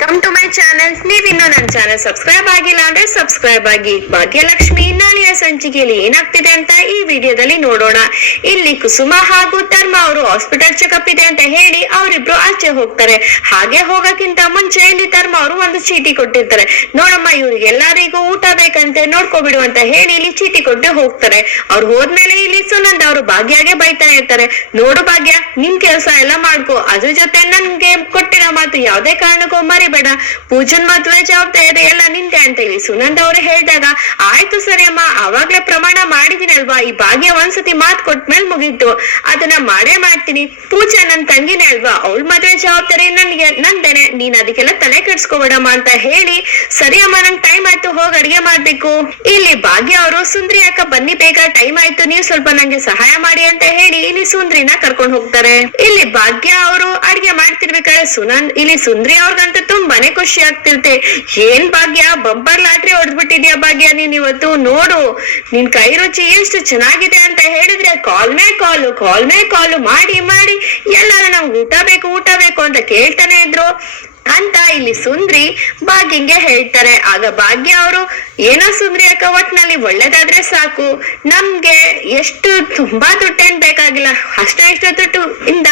Come to my channel. ನೀವಿನ್ನೂ ನನ್ನ channel subscribe ಆಗಿಲ್ಲ ಅಂದ್ರೆ ಸಬ್ಸ್ಕ್ರೈಬ್ ಆಗಿ. ಭಾಗ್ಯಲಕ್ಷ್ಮಿ ನಾಳೆಯ ಸಂಚಿಕೆಯಲ್ಲಿ ಏನಾಗ್ತಿದೆ ಅಂತ ಈ ವಿಡಿಯೋದಲ್ಲಿ ನೋಡೋಣ. ಇಲ್ಲಿ ಕುಸುಮ ಹಾಗೂ ಧರ್ಮ ಅವರು ಹಾಸ್ಪಿಟಲ್ ಚೆಕಪ್ ಇದೆ ಅಂತ ಹೇಳಿ ಅವರಿಬ್ರು ಆಚೆ ಹೋಗ್ತಾರೆ. ಹಾಗೆ ಹೋಗಕ್ಕಿಂತ ಮುಂಚೆ ಇಲ್ಲಿ ಧರ್ಮ ಅವರು ಒಂದು ಚೀಟಿ ಕೊಟ್ಟಿರ್ತಾರೆ. ನೋಡಮ್ಮ, ಇವ್ರಿಗೆಲ್ಲರಿಗೂ ಊಟ ಬೇಕಂತೆ, ನೋಡ್ಕೊಬಿಡು ಅಂತ ಹೇಳಿ ಇಲ್ಲಿ ಚೀಟಿ ಕೊಟ್ಟು ಹೋಗ್ತಾರೆ. ಅವ್ರು ಹೋದ್ಮೇಲೆ ಇಲ್ಲಿ ಸುನಂದ ಅವರು ಭಾಗ್ಯಗೆ ಬೈತಾನೆ ಇರ್ತಾರೆ. ನೋಡು ಭಾಗ್ಯ, ನಿನ್ ಕೆಲಸ ಎಲ್ಲ ಮಾಡ್ಕೋ, ಅದ್ರ ಜೊತೆ ನನ್ಗೆ ಕೊಟ್ಟಿರೋ ಮಾತು ಯಾವ್ದೇ ಕಾರಣಕ್ಕೂ ಮರಿಬೇಡ. ಪೂಜನ್ ಮದ್ವೆ ಜವಾಬ್ದಾರಿ ಎಲ್ಲ ನಿಂದೆ ಅಂತ ಹೇಳಿ ಸುನಂದ ಅವರು ಹೇಳಿದಾಗ, ಆಯ್ತು ಸರಿ ಅಮ್ಮ, ಅವಾಗ್ಲೇ ಪ್ರಮಾಣ ಮಾಡಿದಿನಲ್ವಾ, ಈ ಭಾಗ್ಯ ಒಂದ್ಸತಿ ಮಾತು ಕೊಟ್ಮೇಲೆ ಮುಗೀತು, ಅದನ್ನ ಮಾಡೇ ಮಾಡ್ತೀನಿ. ಪೂಜಾ ನನ್ ತಂಗಿನೇ ಅಲ್ವಾ, ಅವಳ ಮದ್ವೆ ಜವಾಬ್ದಾರಿ ನಂದೇನೆ, ನೀನ್ ಅದಕ್ಕೆಲ್ಲ ತಲೆ ಕೆಡ್ಸ್ಕೋಬೇಡಮ್ಮ ಅಂತ ಹೇಳಿ, ಸರಿ ಅಮ್ಮ ನಂಗೆ ಟೈಮ್ ಆಯ್ತು, ಹೋಗಿ ಅಡಿಗೆ ಮಾಡ್ಬೇಕು. ಇಲ್ಲಿ ಭಾಗ್ಯ ಅವರು ಸುಂದ್ರಿ ಅಕ್ಕ ಬನ್ನಿ ಬೇಗ, ಟೈಮ್ ಆಯ್ತು, ನೀವು ಸ್ವಲ್ಪ ನಂಗೆ ಸಹಾಯ ಮಾಡಿ ಅಂತ ಹೇಳಿ ಇಲ್ಲಿ ಸುಂದ್ರಿನ ಕರ್ಕೊಂಡು ಹೋಗ್ತಾರೆ. ಇಲ್ಲಿ ಭಾಗ್ಯ ಅವರು ಅಡಿಗೆ ಮಾಡ್ತಿರ್ಬೇಕಾದ್ರೆ ಇಲ್ಲಿ ಸುಂದ್ರಿ ಅವ್ರಿಗಂತೂ ತುಂಬಾನೇ ಖುಷಿ ಆಗ್ತಿರುತ್ತೆ. ಏನ್ ಭಾಗ್ಯ, ಬಂಪರ್ ಲಾಟ್ರಿ ಹೊಡೆದ್ಬಿಟ್ಟಿದ್ಯಾ ಭಾಗ್ಯ, ನೀನ್ ಇವತ್ತು ನೋಡು ನಿನ್ ಕೈ ರುಚಿ ಎಷ್ಟು ಚೆನ್ನಾಗಿದೆ ಅಂತ ಹೇಳಿದ್ರೆ ಕಾಲ್ ಮೇ ಕಾಲು ಮಾಡಿ ಮಾಡಿ ಎಲ್ಲಾರು ನಾವು ಊಟ ಬೇಕು ಅಂತ ಕೇಳ್ತಾನೆ ಇದ್ರು ಅಂತ ಇಲ್ಲಿ ಸುಂದ್ರಿ ಭಾಗ್ಯಂಗೆ ಹೇಳ್ತಾರೆ. ಆಗ ಭಾಗ್ಯ ಅವರು, ಏನೋ ಸುಂದ್ರಿ ಅಕ್ಕ, ಒಟ್ನಲ್ಲಿ ಒಳ್ಳೇದಾದ್ರೆ ಸಾಕು, ನಮ್ಗೆ ಎಷ್ಟು ತುಂಬಾ ದುಡ್ಡೇನ್ ಬೇಕಾಗಿಲ್ಲ, ಇಷ್ಟು ದುಡ್ಡು ಇಂದ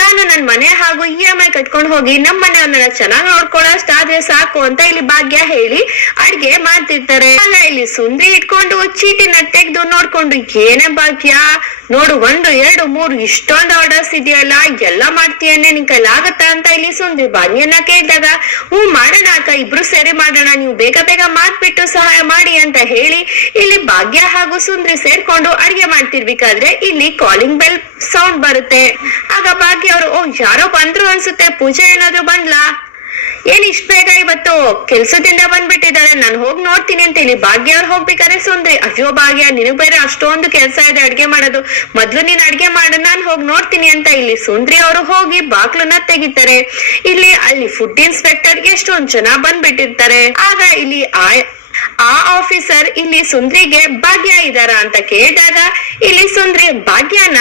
ನಾನು ನನ್ ಮನೆ ಹಾಗೂ EMI ಕಟ್ಕೊಂಡು ಹೋಗಿ ನಮ್ಮ ಮನೆಯವ್ರನ್ನೆಲ್ಲ ಚೆನ್ನಾಗಿ ನೋಡ್ಕೊಳ್ಳೋಷ್ಟಾದ್ರೆ ಸಾಕು ಅಂತ ಇಲ್ಲಿ ಭಾಗ್ಯ ಹೇಳಿ ಅಡ್ಗೆ ಮಾಡ್ತಿರ್ತಾರೆ. ಆಗ ಇಲ್ಲಿ ಸುಂದ್ರಿ ಇಟ್ಕೊಂಡು ಚೀಟಿನ ತೆಗ್ದು ನೋಡ್ಕೊಂಡು, ಏನೇ ಭಾಗ್ಯ ನೋಡು, 1 2 3 ಇಷ್ಟೊಂದು ಆರ್ಡರ್ಸ್ ಇದೆಯಲ್ಲ, ಎಲ್ಲ ಮಾಡ್ತೀಯನ್ನೇ, ನಿನ್ ಕೈಲಾಗತ್ತಾ ಅಂತ ಇಲ್ಲಿ ಸುಂದ್ರಿ ಭಾಗ್ಯನ ಕೇಳಿದಾಗ, ಮಾಡೋಣ ಅಕ್ಕ, ಇಬ್ರು ಸೇರಿ ಮಾಡೋಣ, ನೀವು ಬೇಗ ಮಾಡ್ಬಿಟ್ಟು ಸಹಾಯ ಮಾಡಿ ಅಂತ ಹೇಳಿ ಇಲ್ಲಿ ಭಾಗ್ಯ ಹಾಗೂ ಸುಂದ್ರಿ ಸೇರ್ಕೊಂಡು ಅಡಿಗೆ ಮಾಡ್ತಿರ್ಬೇಕಾದ್ರೆ ಇಲ್ಲಿ ಕಾಲಿಂಗ್ ಬೆಲ್ ಸೌಂಡ್ ಬರುತ್ತೆ. ಆಗ ಭಾಗ್ಯ ಅವರು, ಯಾರೋ ಬಂದ್ರು ಅನ್ಸುತ್ತೆ, ಪೂಜಾ ಏನಾದ್ರು ಬಂದ್ಲಾ, ಏನ್ ಇಷ್ಟ ಬೇಗ ಇವತ್ತು ಕೆಲ್ಸದಿಂದ ಬಂದ್ಬಿಟ್ಟಿದ್ದಾಳೆ, ನಾನು ಹೋಗಿ ನೋಡ್ತೀನಿ ಅಂತ ಹೇಳಿ ಭಾಗ್ಯ ಅವ್ರು ಹೋಗ್ಬೇಕಾದ್ರೆ ಸುಂದ್ರಿ, ಅಯ್ಯೋ ಭಾಗ್ಯ, ನಿನಗ್ ಬೇರೆ ಅಷ್ಟೊಂದು ಕೆಲ್ಸ ಇದೆ ಅಡ್ಗೆ ಮಾಡೋದು, ಮೊದ್ಲು ನೀನ್ ಅಡ್ಗೆ ಮಾಡು, ನಾನ್ ಹೋಗಿ ನೋಡ್ತೀನಿ ಅಂತ ಇಲ್ಲಿ ಸುಂದ್ರಿ ಅವರು ಹೋಗಿ ಬಾಗ್ಲನ್ನ ತೆಗಿತಾರೆ. ಇಲ್ಲಿ ಅಲ್ಲಿ ಫುಡ್ ಇನ್ಸ್ಪೆಕ್ಟರ್ ಎಷ್ಟೊಂದ್ ಜನ ಬಂದ್ಬಿಟ್ಟಿರ್ತಾರೆ. ಆಗ ಇಲ್ಲಿ ಆ ಆಫೀಸರ್ ಇಲ್ಲಿ ಸುಂದ್ರಿಗೆ ಭಾಗ್ಯ ಇದಾರ ಅಂತ ಕೇಳಿದಾಗ ಇಲ್ಲಿ ಸುಂದ್ರಿ ಭಾಗ್ಯನ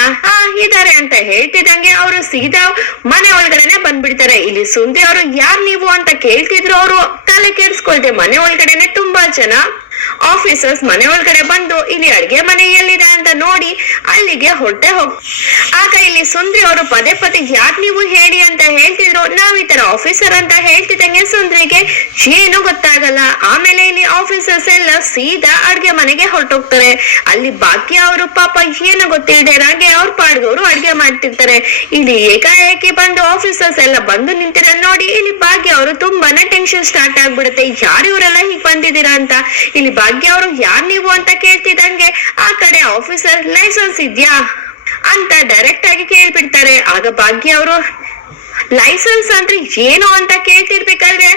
ಇದಾರೆ ಅಂತ ಹೇಳ್ತಿದಂಗೆ ಅವರು ಸೀದಾ ಮನೆ ಒಳಗಡೆನೆ ಬಂದ್ಬಿಡ್ತಾರೆ. ಇಲ್ಲಿ ಸುಂದ್ರಿ ಅವರು, ಯಾರ್ ನೀವು ಅಂತ ಕೇಳ್ತಿದ್ರು, ಅವರು ತಲೆ ಕೆಡ್ಸ್ಕೊಳ್ದೆ ಮನೆ ಒಳಗಡೆನೆ ತುಂಬಾ ಜನ ಆಫೀಸರ್ಸ್ ಮನೆ ಒಳಗಡೆ ಬಂದು ಇಲ್ಲಿ ಅಡ್ಗೆ ಮನೆ ಎಲ್ಲಿದೆ ಅಂತ ನೋಡಿ ಅಲ್ಲಿಗೆ ಆಗ ಇಲ್ಲಿ ಸುಂದ್ರಿ ಅವರು ಪದೇ ಯಾರ್ ನೀವು ಹೇಳಿ ಅಂತ ಹೇಳ್ತಿದ್ರು. ನಾವ್ ಈ ತರ ಆಫೀಸರ್ ಅಂತ ಹೇಳ್ತಿದ್ದಂಗೆ ಸುಂದ್ರಿಗೆ ಏನು ಗೊತ್ತಾಗಲ್ಲ. ಆಮೇಲೆ ಇಲ್ಲಿ ಆಫೀಸರ್ಸ್ ಎಲ್ಲ ಸೀದಾ ಅಡ್ಗೆ ಮನೆಗೆ ಹೊರಟೋಗ್ತಾರೆ. ಅಲ್ಲಿ ಭಾಗ್ಯ ಅವರು ಪಾಪ ಏನು ಗೊತ್ತಿಲ್ದೇರಾಗೆ ಅವ್ರ ಪಾಡ್ಗವ್ರು ಅಡ್ಗೆ ಮಾಡ್ತಿರ್ತಾರೆ. ಇಲ್ಲಿ ಏಕಾಏಕಿ ಬಂದು ಆಫೀಸರ್ಸ್ ಎಲ್ಲ ಬಂದು ನಿಂತಿರ ನೋಡಿ ಇಲ್ಲಿ ಭಾಗ್ಯ ಅವರು ತುಂಬಾನೇ ಟೆನ್ಷನ್ ಸ್ಟಾರ್ಟ್ ಆಗ್ಬಿಡುತ್ತೆ. ಯಾರು ಇವರೆಲ್ಲ ಹೀಗ್ ಬಂದಿದ್ದೀರಾ ಅಂತ. ಇಲ್ಲಿ ಭಾಗ್ಯ ಅವರು, ಯಾರ್ ನೀವು ಅಂತ ಕೇಳ್ತಿದಂಗೆ ಆ ಕಡೆ ಆಫೀಸರ್, ಲೈಸೆನ್ಸ್ ಇದ್ಯಾ ಅಂತ ಡೈರೆಕ್ಟ್ ಆಗಿ ಕೇಳ್ಬಿಡ್ತಾರೆ. ಆಗ ಭಾಗ್ಯ ಅವರು, ಲೈಸೆನ್ಸ್ ಅಂದ್ರೆ ಏನು ಅಂತ ಕೇಳ್ತಿರ್ಬೇಕಾದ್ರೆ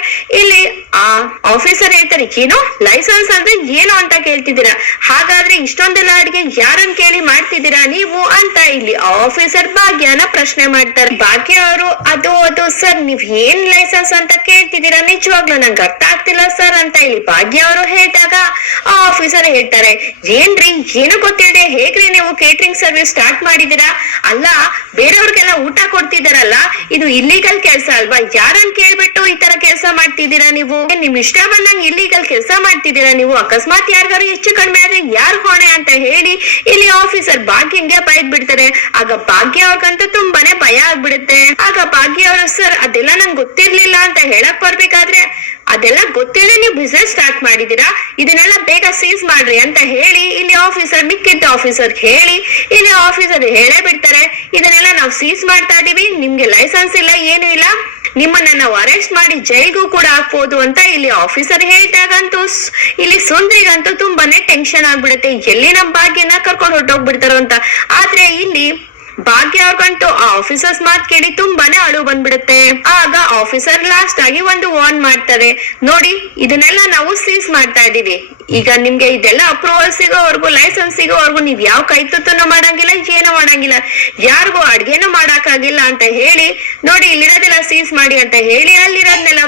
ಇಲ್ಲಿ ಆ ಆಫೀಸರ್ ಹೇಳ್ತಾರೆ, ಏನು ಲೈಸೆನ್ಸ್ ಅಂದ್ರೆ ಏನು ಅಂತ ಕೇಳ್ತಿದ್ದೀರಾ, ಹಾಗಾದ್ರೆ ಇಷ್ಟೊಂದೆಲ್ಲ ಅಡ್ಗೆ ಯಾರನ್ನ ಕೇಳಿ ಮಾಡ್ತಿದ್ದೀರಾ ನೀವು ಅಂತ ಇಲ್ಲಿ ಆಫೀಸರ್ ಭಾಗ್ಯನ ಪ್ರಶ್ನೆ ಮಾಡ್ತಾರೆ. ಭಾಗ್ಯ ಅವರು, ಅದು ಸರ್, ನೀವ್ ಏನ್ ಲೈಸೆನ್ಸ್ ಅಂತ ಕೇಳ್ತಿದ್ದೀರಾ, ನಿಜವಾಗ್ಲೂ ನಂಗೆ ಅರ್ಥ ಆಗ್ತಿಲ್ಲ ಸರ್ ಅಂತ ಇಲ್ಲಿ ಭಾಗ್ಯ ಅವರು ಹೇಳಿದಾಗ ಆ ಆಫೀಸರ್ ಹೇಳ್ತಾರೆ, ಏನ್ರಿ ಏನು ಗೊತ್ತಿದೆ, ಹೇಗ್ರಿ ನೀವು ಕೇಟರಿಂಗ್ ಸರ್ವಿಸ್ ಸ್ಟಾರ್ಟ್ ಮಾಡಿದೀರಾ, ಅಲ್ಲ ಬೇರೆಯವ್ರಿಗೆಲ್ಲ ಊಟ ಕೊಡ್ತಿದಾರಲ್ಲ, ಇದು ಇಲ್ಲಿಗಲ್ ಕೆಲ್ಸ ಅಲ್ವಾ, ಯಾರನ್ನ ಕೇಳ್ಬಿಟ್ಟು ಈ ತರ ಕೆಲ್ಸ ಮಾಡ್ತಿದ್ದೀರಾ ನೀವು, ನಿಮ್ ಇಷ್ಟ ಬಂದಂಗ್ ಇಲ್ಲಿಗಲ್ ಕೆಲ್ಸ ಮಾಡ್ತಿದ್ದೀರಾ ನೀವು, ಅಕಸ್ಮಾತ್ ಯಾರಿಗಾರು ಹೆಚ್ಚು ಕಡಿಮೆ ಆದ್ರೆ ಯಾರ್ ಹೊಣೆ ಅಂತ ಹೇಳಿ ಇಲ್ಲಿ ಆಫೀಸರ್ ಭಾಗ್ಯಂಗೆ ಬೈದ್ ಬಿಡ್ತಾರೆ. ಆಗ ಭಾಗ್ಯ ಅವ್ರಿಗಂತೂ ತುಂಬಾನೇ ಭಯ ಆಗ್ಬಿಡುತ್ತೆ. ಆಗ ಭಾಗ್ಯ ಅವರು, ಸರ್ ಅದೆಲ್ಲ ನಂಗೆ ಗೊತ್ತಿರ್ಲಿಲ್ಲ ಅಂತ ಹೇಳಕ್ ಬರ್ಬೇಕಾದ್ರೆ, ಅದೆಲ್ಲ ಗೊತ್ತಿಲ್ಲ ನೀವು ಬಿಸ್ನೆಸ್ ಸ್ಟಾರ್ಟ್ ಮಾಡಿದೀರಾ, ಇದನ್ನೆಲ್ಲ ಬೇಗ ಸೀಸ್ ಮಾಡ್ರಿ ಅಂತ ಹೇಳಿ ಇಲ್ಲಿ ಆಫೀಸರ್ ಮಿಕ್ಕಿದ್ದ ಆಫೀಸರ್ ಹೇಳಿ ಇಲ್ಲಿ ಆಫೀಸರ್ ಹೇಳೇ ಬಿಡ್ತಾರೆ, ಇದನ್ನೆಲ್ಲ ನಾವು ಸೀಸ್ ಮಾಡ್ತಾ ಇದೀವಿ, ನಿಮ್ಗೆ ಲೈಸೆನ್ಸ್ ಇಲ್ಲ, ಏನು ಇಲ್ಲ, ನಿಮ್ಮನ್ನ ನಾವು ಅರೆಸ್ಟ್ ಮಾಡಿ ಜೈಲ್ಗೂ ಕೂಡ ಹಾಕ್ಬೋದು ಅಂತ ಇಲ್ಲಿ ಆಫೀಸರ್ ಹೇಳಿದಾಗಂತೂ ಇಲ್ಲಿ ಸುಂದ್ರಿಗಂತೂ ತುಂಬಾನೇ ಟೆನ್ಷನ್ ಆಗ್ಬಿಡುತ್ತೆ, ಎಲ್ಲಿ ನಮ್ ಭಾಗ್ಯನ ಕರ್ಕೊಂಡು ಹೊರಟೋಗ್ಬಿಡ್ತಾರೋ ಅಂತ. ಆದ್ರೆ ಇಲ್ಲಿ ಭಾಗ್ಯ ಅವ್ರಿಗಂತೂ ಆ ಆಫೀಸರ್ಸ್ ಮಾತ್ ಕೇಳಿ ತುಂಬಾನೇ ಅಳು ಬಂದ್ಬಿಡುತ್ತೆ. ಆಗ ಆಫೀಸರ್ ಲಾಸ್ಟ್ ಆಗಿ ಒಂದು ವಾರ್ನ್ ಮಾಡ್ತಾರೆ, ನೋಡಿ ಇದನ್ನೆಲ್ಲ ನಾವು ಸೀಸ್ ಮಾಡ್ತಾ ಇದೀವಿ, ಈಗ ನಿಮ್ಗೆ ಇದೆಲ್ಲ ಅಪ್ರೂವಲ್ ಸಿಗೋವರೆಗೂ, ಲೈಸೆನ್ಸ್ ಸಿಗೋವರೆಗೂ ನೀವ್ ಯಾವ ಕೈತುತ್ತೂ ಮಾಡಂಗಿಲ್ಲ, ಏನೋ ಮಾಡಂಗಿಲ್ಲ, ಯಾರಿಗೂ ಅಡ್ಗೆನೂ ಮಾಡಕ್ಕಾಗಿಲ್ಲ ಅಂತ ಹೇಳಿ, ನೋಡಿ ಇಲ್ಲಿರೋದೆಲ್ಲ ಸೀಸ್ ಮಾಡಿ ಅಂತ ಹೇಳಿ ಅಲ್ಲಿರೋದ್ನೆಲ್ಲ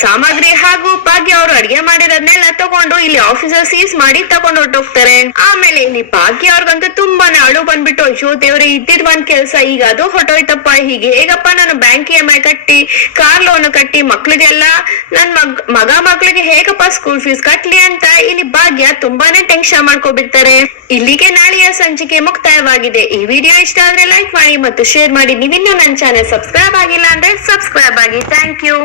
ಸಾಮಗ್ರಿ ಹಾಗೂ ಭಾಗ್ಯ ಅವರು ಅಡಿಗೆ ಮಾಡಿರೋದ್ನೆಲ್ಲ ತಗೊಂಡು ಇಲ್ಲಿ ಆಫೀಸರ್ ಸೀಸ್ ಮಾಡಿ ತಗೊಂಡು ಹೊರಟೋಗ್ತಾರೆ. ಆಮೇಲೆ ಇಲ್ಲಿ ಭಾಗ್ಯ ಅವ್ರಿಗಂತೂ ತುಂಬಾನೇ ಅಳು ಬಂದ್ಬಿಟ್ಟು, ಅಯ್ಯೋ ದೇವ್ರೆ, ಇದ್ದಿದ್ ಒಂದ್ ಕೆಲ್ಸ ಈಗ ಅದು ಹೊಟ್ಟೋಯ್ತಪ್ಪ, ಹೀಗೆ ಹೇಗಪ್ಪ ನಾನು ಬ್ಯಾಂಕ್ EMI ಕಟ್ಟಿ, ಕಾರ್ ಲೋನ್ ಕಟ್ಟಿ, ಮಕ್ಳಿಗೆಲ್ಲ ನನ್ ಮಕ್ಳಿಗೆ ಹೇಗಪ್ಪ ಸ್ಕೂಲ್ ಫೀಸ್ ಕಟ್ಲಿ ಅಂತ ಇಲ್ಲಿ ಭಾಗ್ಯ ತುಂಬಾನೇ ಟೆನ್ಷನ್ ಮಾಡ್ಕೊಬಿಡ್ತಾರೆ. ಇಲ್ಲಿಗೆ ನಾಳೆಯ ಸಂಚಿಕೆ ಮುಕ್ತಾಯವಾಗಿದೆ. ಈ ವಿಡಿಯೋ ಇಷ್ಟ ಆದ್ರೆ ಲೈಕ್ ಮಾಡಿ ಮತ್ತು ಶೇರ್ ಮಾಡಿ. ನೀವಿನ್ನೂ ನನ್ನ ಚಾನೆಲ್ ಸಬ್ಸ್ಕ್ರೈಬ್ ಆಗಿಲ್ಲ ಅಂದ್ರೆ ಸಬ್ಸ್ಕ್ರೈಬ್ ಆಗಿ. Thank you.